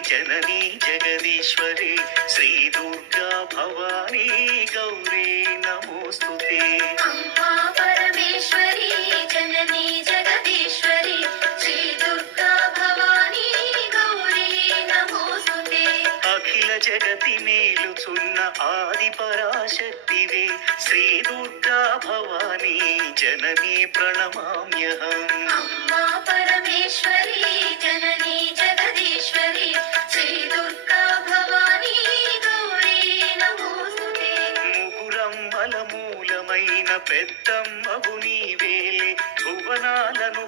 जननी जगदीश्वरी श्री दुर्गा भवानी गौरी नमोस्तुते। अम्मा परमेश्वरी जननी जगदीश्वरी श्री दुर्गा भवानी गौरी नमोस्तुते। अखिल जगति मेलुचुन्न आदि पराशक्तिवे श्री दुर्गा भवानी जननी प्रणमाम्यहम्। अम्मा परमेश्वरी जननी जगदीश्वरी श्री दुर्गा भवानी गौरी नमोस्तुते। ముగురమ్మల మూలమైన పెద్దమ్మగు నీవేలే భువనాలను